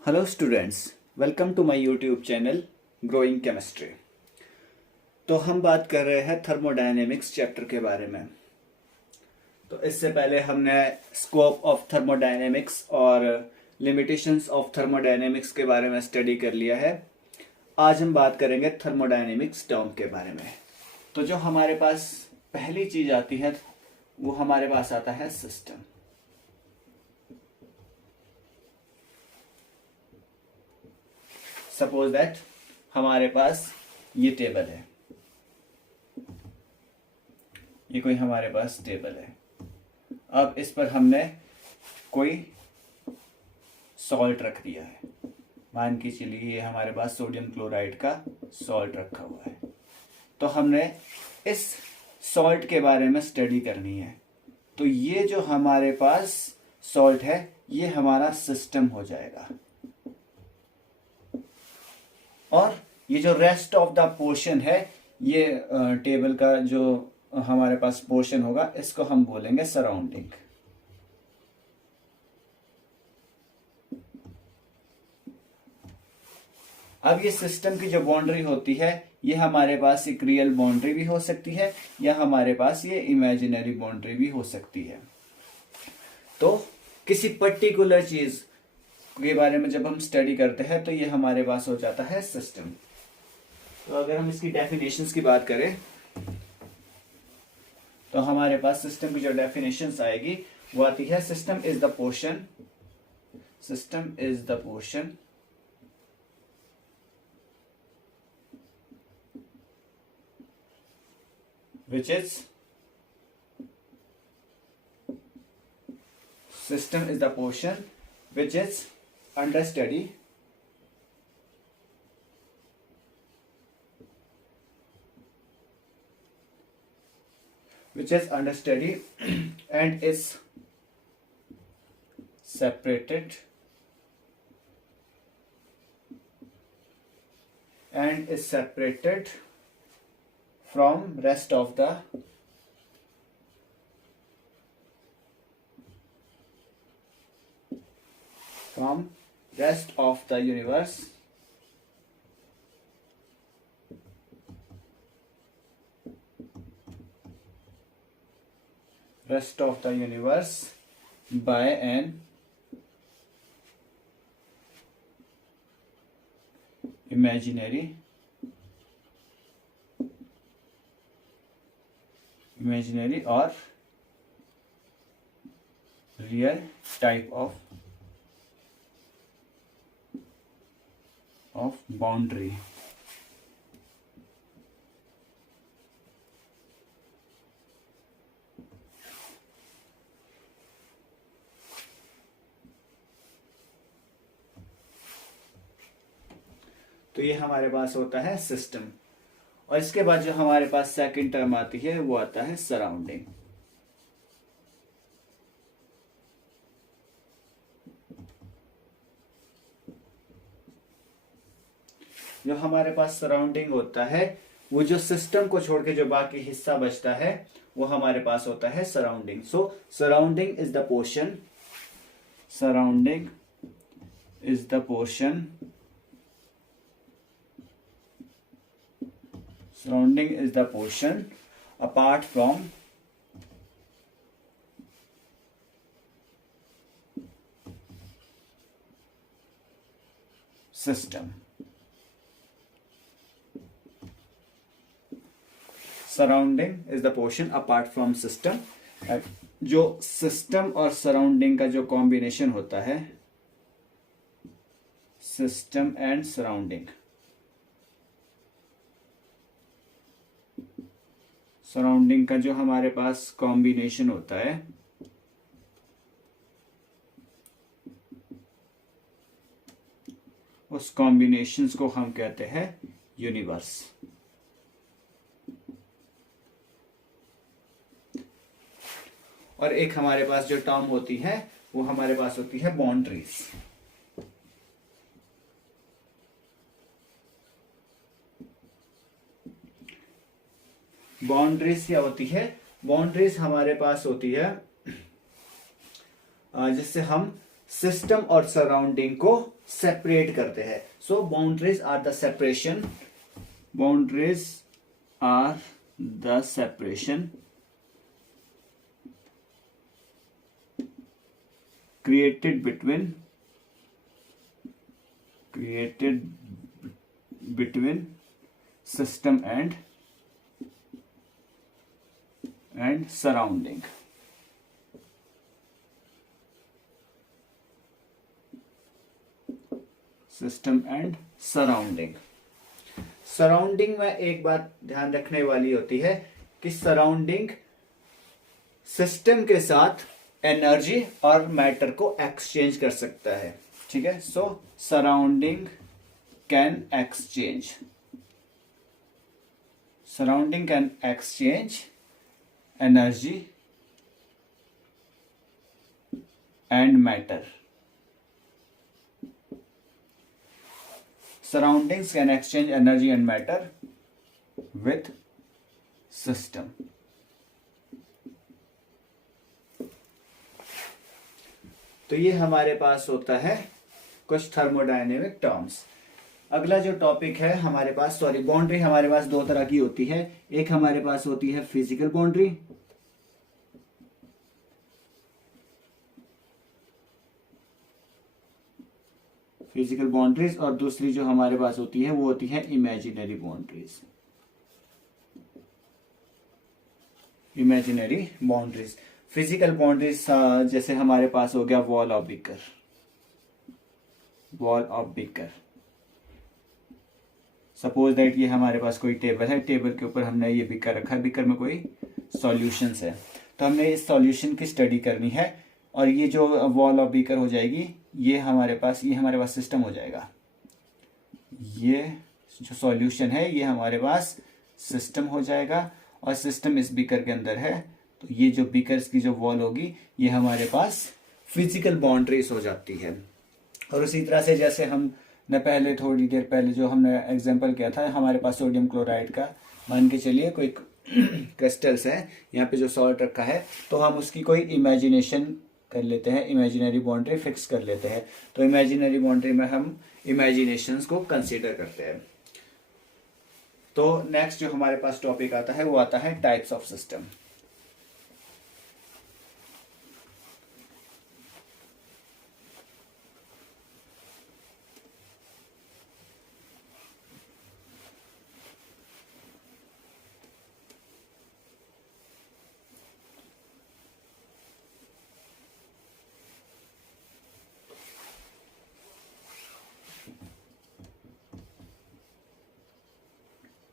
Hello students, welcome to my YouTube channel growing chemistry. तो हम बात कर रहे हैं थर्मोडायनेमिक्स चैप्टर के बारे में। तो इससे पहले हमने स्कोप ऑफ थर्मोडायनेमिक्स और लिमिटेशंस ऑफ थर्मोडायनेमिक्स के बारे में स्टडी कर लिया है। आज हम बात करेंगे थर्मोडायनेमिक्स टर्म के बारे में। तो जो हमारे पास पहली चीज आती है वो हमारे पास आता है सिस्टम। सपोज दैट हमारे पास ये टेबल है, ये कोई हमारे पास टेबल है। अब इस पर हमने कोई सॉल्ट रख दिया है। मान के चलिए ये हमारे पास सोडियम क्लोराइड का सॉल्ट रखा हुआ है। तो हमने इस सॉल्ट के बारे में स्टडी करनी है। तो ये जो हमारे पास सॉल्ट है ये हमारा सिस्टम हो जाएगा, और ये जो रेस्ट ऑफ द पोर्शन है, ये टेबल का जो हमारे पास पोर्शन होगा इसको हम बोलेंगे सराउंडिंग। अब ये सिस्टम की जो बाउंड्री होती है ये हमारे पास एक रियल बाउंड्री भी हो सकती है या हमारे पास ये इमेजिनरी बाउंड्री भी हो सकती है। तो किसी पर्टिकुलर चीज के बारे में जब हम स्टडी करते हैं तो ये हमारे पास हो जाता है सिस्टम। तो अगर हम इसकी डेफिनेशंस की बात करें तो हमारे पास सिस्टम की जो डेफिनेशंस आएगी वो आती है system is the portion which is under study and is separated from rest of the universe by an imaginary or real type of boundary। तो ये हमारे पास होता है सिस्टम, और इसके बाद जो हमारे पास सेकंड टर्म आती है वो आता है सराउंडिंग। जो हमारे पास सराउंडिंग होता है वो जो सिस्टम को छोड़ के जो बाकी हिस्सा बचता है वो हमारे पास होता है surrounding. So surrounding is the portion apart from system। Surrounding is the portion apart from system. जो सिस्टम और सराउंडिंग का जो कॉम्बिनेशन होता है, सिस्टम एंड सराउंडिंग, का जो हमारे पास कॉम्बिनेशन होता है उस कॉम्बिनेशंस को हम कहते हैं यूनिवर्स। और एक हमारे पास जो टर्म होती है वो हमारे पास होती है बाउंड्रीज। बाउंड्रीज क्या होती है? बाउंड्रीज हमारे पास होती है जिससे हम सिस्टम और सराउंडिंग को सेपरेट करते हैं। So boundaries are the separation, boundaries are the separation created between system and surrounding. System and surrounding. Surrounding में एक बात ध्यान रखने वाली होती है कि सराउंडिंग सिस्टम के साथ एनर्जी और मैटर को एक्सचेंज कर सकता है। ठीक है, so surrounding can exchange, surrounding can exchange energy and matter. Surroundings can exchange energy and matter with system. तो ये हमारे पास होता है कुछ थर्मोडायनेमिक टर्म्स। अगला जो टॉपिक है हमारे पास, बाउंड्री हमारे पास दो तरह की होती है। एक हमारे पास होती है फिजिकल बाउंड्री, फिजिकल बाउंड्रीज, और दूसरी जो हमारे पास होती है वो होती है imaginary boundaries. Imaginary boundaries, physical boundaries जैसे हमारे पास हो गया wall of beaker, wall of beaker. Suppose that ये हमारे पास कोई टेबल है, टेबल के ऊपर हमने ये बीकर रखा है, बीकर में कोई सॉल्यूशंस है, तो हमने इस सॉल्यूशन की स्टडी करनी है और ये जो वॉल ऑफ बीकर हो जाएगी ये हमारे पास सिस्टम हो जाएगा। ये जो सॉल्यूशन है ये हमारे पास सिस्टम हो जाएगा और सिस्टम इस बीकर के अंदर है, तो ये जो बीकर्स की जो वॉल होगी ये हमारे पास फिजिकल बाउंड्रीज हो जाती है। और उसी तरह से जैसे हमने पहले थोड़ी देर पहले जो हमने एग्जांपल किया था, हमारे पास सोडियम क्लोराइड का मान के चलिए कोई क्रिस्टल्स है, यहाँ पे जो सॉल्ट रखा है, तो हम उसकी कोई इमेजिनेशन कर लेते हैं, इमेजिनरी बाउंड्री फिक्स कर लेते हैं। तो इमेजिनरी बाउंड्री में हम इमेजिनेशंस को कंसीडर करते हैं। तो नेक्स्ट जो हमारे पास टॉपिक आता है वो आता है types of system.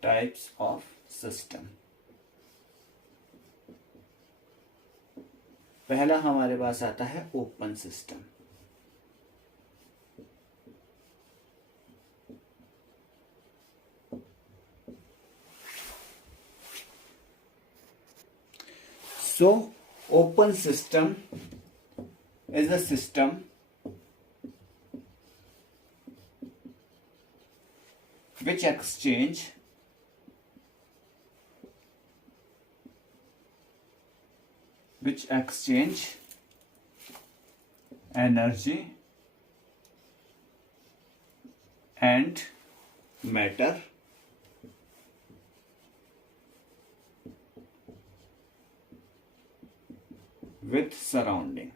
Types of system. पहला हमारे पास आता है open system. So open system is a system which exchange energy and matter with surrounding.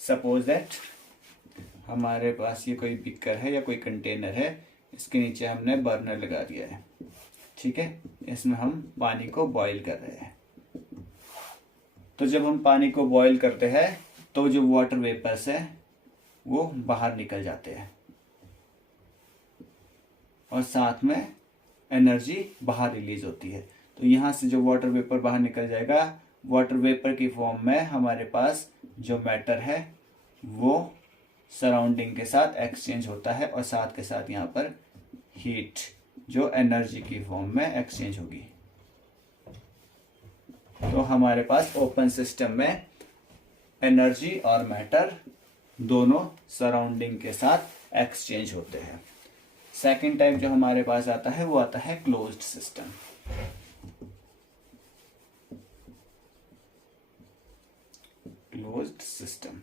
Suppose that हमारे पास ये कोई बीकर है या कोई कंटेनर है, इसके नीचे हमने बर्नर लगा दिया है, ठीक है, इसमें हम पानी को बॉईल कर रहे हैं। तो जब हम पानी को बॉईल करते हैं तो जो वाटर वेपर्स है वो बाहर निकल जाते हैं और साथ में एनर्जी बाहर रिलीज होती है। तो यहाँ से जो वाटर वेपर बाहर निकल जाएगा, वाटर वेपर की फॉर्म में हमारे पास जो मैटर है वो सराउंडिंग के साथ एक्सचेंज होता है और साथ के साथ यहाँ पर हीट जो एनर्जी की फॉर्म में एक्सचेंज होगी। तो हमारे पास ओपन सिस्टम में एनर्जी और मैटर दोनों सराउंडिंग के साथ एक्सचेंज होते हैं। सेकंड टाइप जो हमारे पास आता है वो आता है closed system. closed system.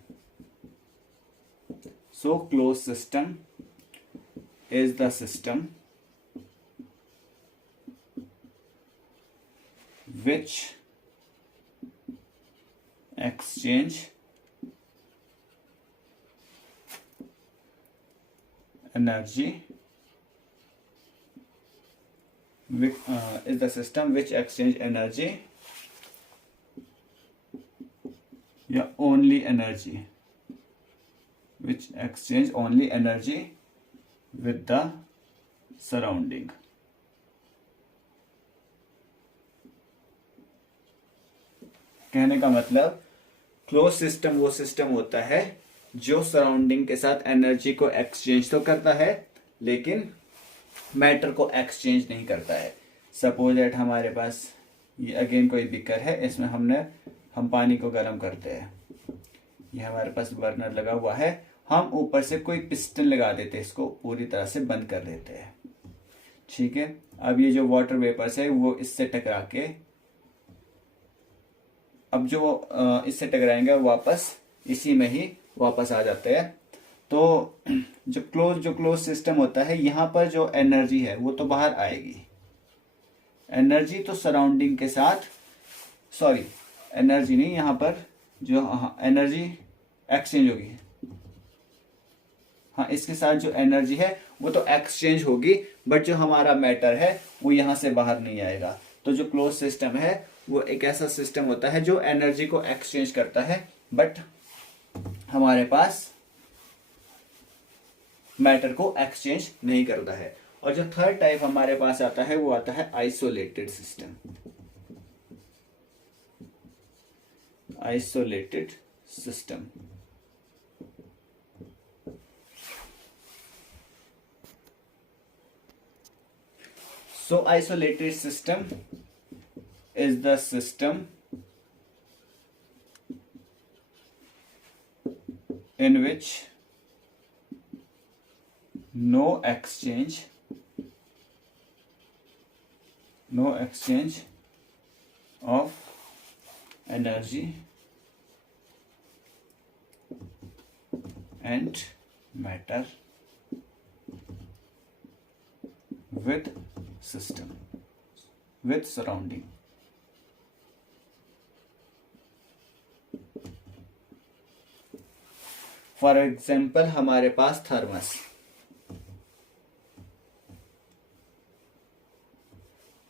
So closed system is the system which exchange energy is the system which exchange energy या only energy, which exchange only energy with the surrounding. कहने का मतलब क्लोज सिस्टम वो सिस्टम होता है जो surrounding के साथ एनर्जी को एक्सचेंज तो करता है लेकिन मैटर को एक्सचेंज नहीं करता है. सपोज दैट हमारे पास ये अगेन कोई बीकर है, इसमें हम पानी को गर्म करते हैं. ये हमारे पास बर्नर लगा हुआ है, हम ऊपर से कोई पिस्टन लगा देते हैं, इसको पूरी तरह से बंद कर देते हैं. ठीक है. अब ये जो वाटर वेपर्स है वो इससे टकरा के अब जो इससे टकराएंगे वापस इसी में ही वापस आ जाते हैं. तो जो क्लोज सिस्टम होता है यहाँ पर जो एनर्जी है वो तो बाहर आएगी. एनर्जी तो सराउंडिंग के साथ, सॉरी एनर्जी नहीं, यहाँ पर जो एनर्जी एक्सचेंज होगी. हाँ, इसके साथ जो एनर्जी है वो तो एक्सचेंज होगी, बट जो हमारा मैटर है वो यहां से बाहर नहीं आएगा. तो जो क्लोज सिस्टम है वो एक ऐसा सिस्टम होता है जो एनर्जी को एक्सचेंज करता है बट हमारे पास मैटर को एक्सचेंज नहीं करता है. और जो थर्ड टाइप हमारे पास आता है वो आता है isolated system. Isolated system. So isolated system is the system in which no exchange of energy and matter with system, with surrounding. For example हमारे पास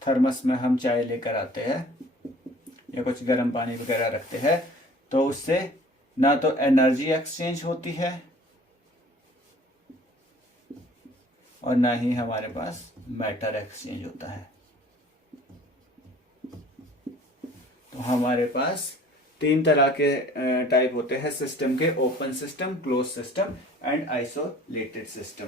थर्मस में हम चाय लेकर आते हैं या कुछ गर्म पानी वगैरह रखते हैं, तो उससे ना तो एनर्जी एक्सचेंज होती है और ना ही हमारे पास मैटर एक्सचेंज होता है. तो हमारे पास तीन तरह के टाइप होते हैं सिस्टम के: open system, close system and isolated system.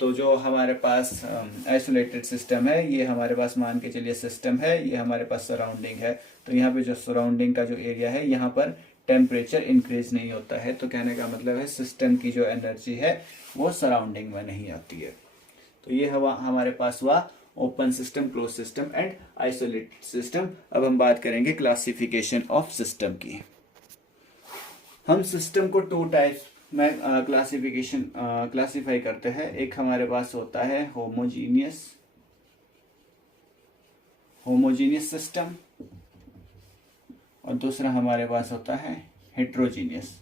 तो जो हमारे पास आइसोलेटेड सिस्टम है, ये हमारे पास मान के चलिए सिस्टम है, ये हमारे पास सराउंडिंग है. तो यहाँ पे जो सराउंडिंग का जो एरिया है यहाँ पर टेम्परेचर इंक्रीज नहीं होता है. तो कहने का मतलब है सिस्टम की जो एनर्जी है वो सराउंडिंग में नहीं आती है. तो ये हमारे पास हुआ open system, close system and isolated system. अब हम बात करेंगे क्लासिफिकेशन ऑफ सिस्टम की. हम सिस्टम को टू टाइप्स में क्लासिफाई करते हैं. एक हमारे पास होता है होमोजीनियस सिस्टम और दूसरा हमारे पास होता है हेट्रोजीनियस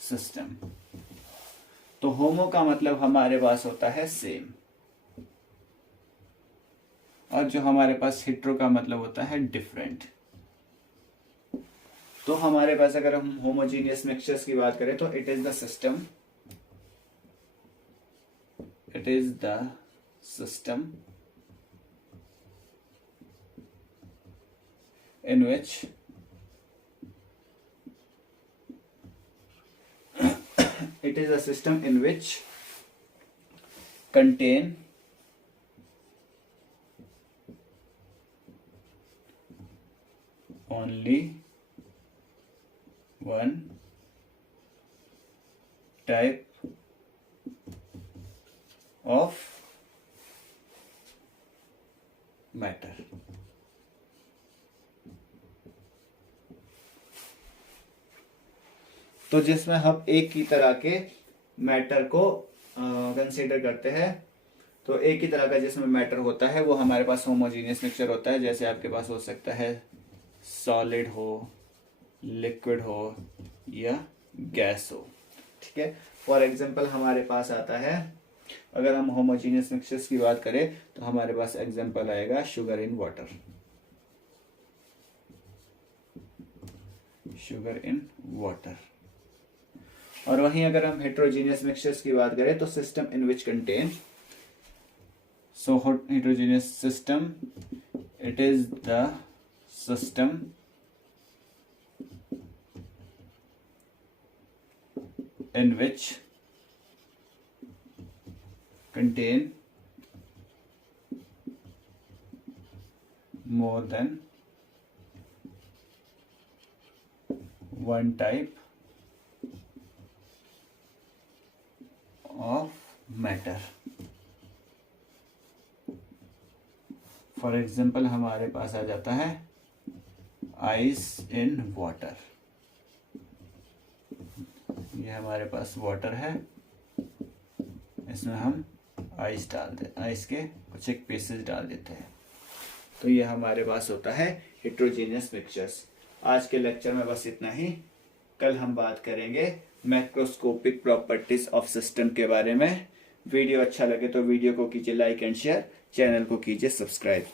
सिस्टम. तो होमो का मतलब हमारे पास होता है सेम, और जो हमारे पास हेट्रो का मतलब होता है डिफरेंट. तो हमारे पास अगर हम होमोजीनियस मिक्सचर्स की बात करें तो it is the system in which it is a system in which contain only one type of matter. तो जिसमें हम एक ही तरह के मैटर को कंसीडर करते हैं, तो एक ही तरह का जिसमें मैटर होता है वो हमारे पास होमोजीनियस मिक्सचर होता है। जैसे आपके पास हो सकता है सॉलिड हो, लिक्विड हो या गैस हो, ठीक है। फॉर एग्जांपल हमारे पास आता है, अगर हम होमोजीनियस मिक्सचर्स की बात करें तो हमारे पास एग्जांपल आएगा sugar in water, sugar in water. और वहीं अगर हम हेट्रोजीनियस मिक्सचर्स की बात करें तो system in which contain, so heterogeneous system, it is the system in which contain more than one type of matter। For example हमारे पास आ जाता है आइस इन वाटर। ये हमारे पास वाटर है, इसमें हम आइस आइस के कुछ एक पीसेस डाल देते हैं, तो ये हमारे पास होता है हेट्रोजीनियस मिक्सचर्स। आज के लेक्चर में बस इतना ही। कल हम बात करेंगे मैक्रोस्कोपिक प्रॉपर्टीज ऑफ सिस्टम के बारे में। वीडियो अच्छा लगे तो वीडियो को कीजिए लाइक एंड शेयर, चैनल को कीजिए सब्सक्राइब।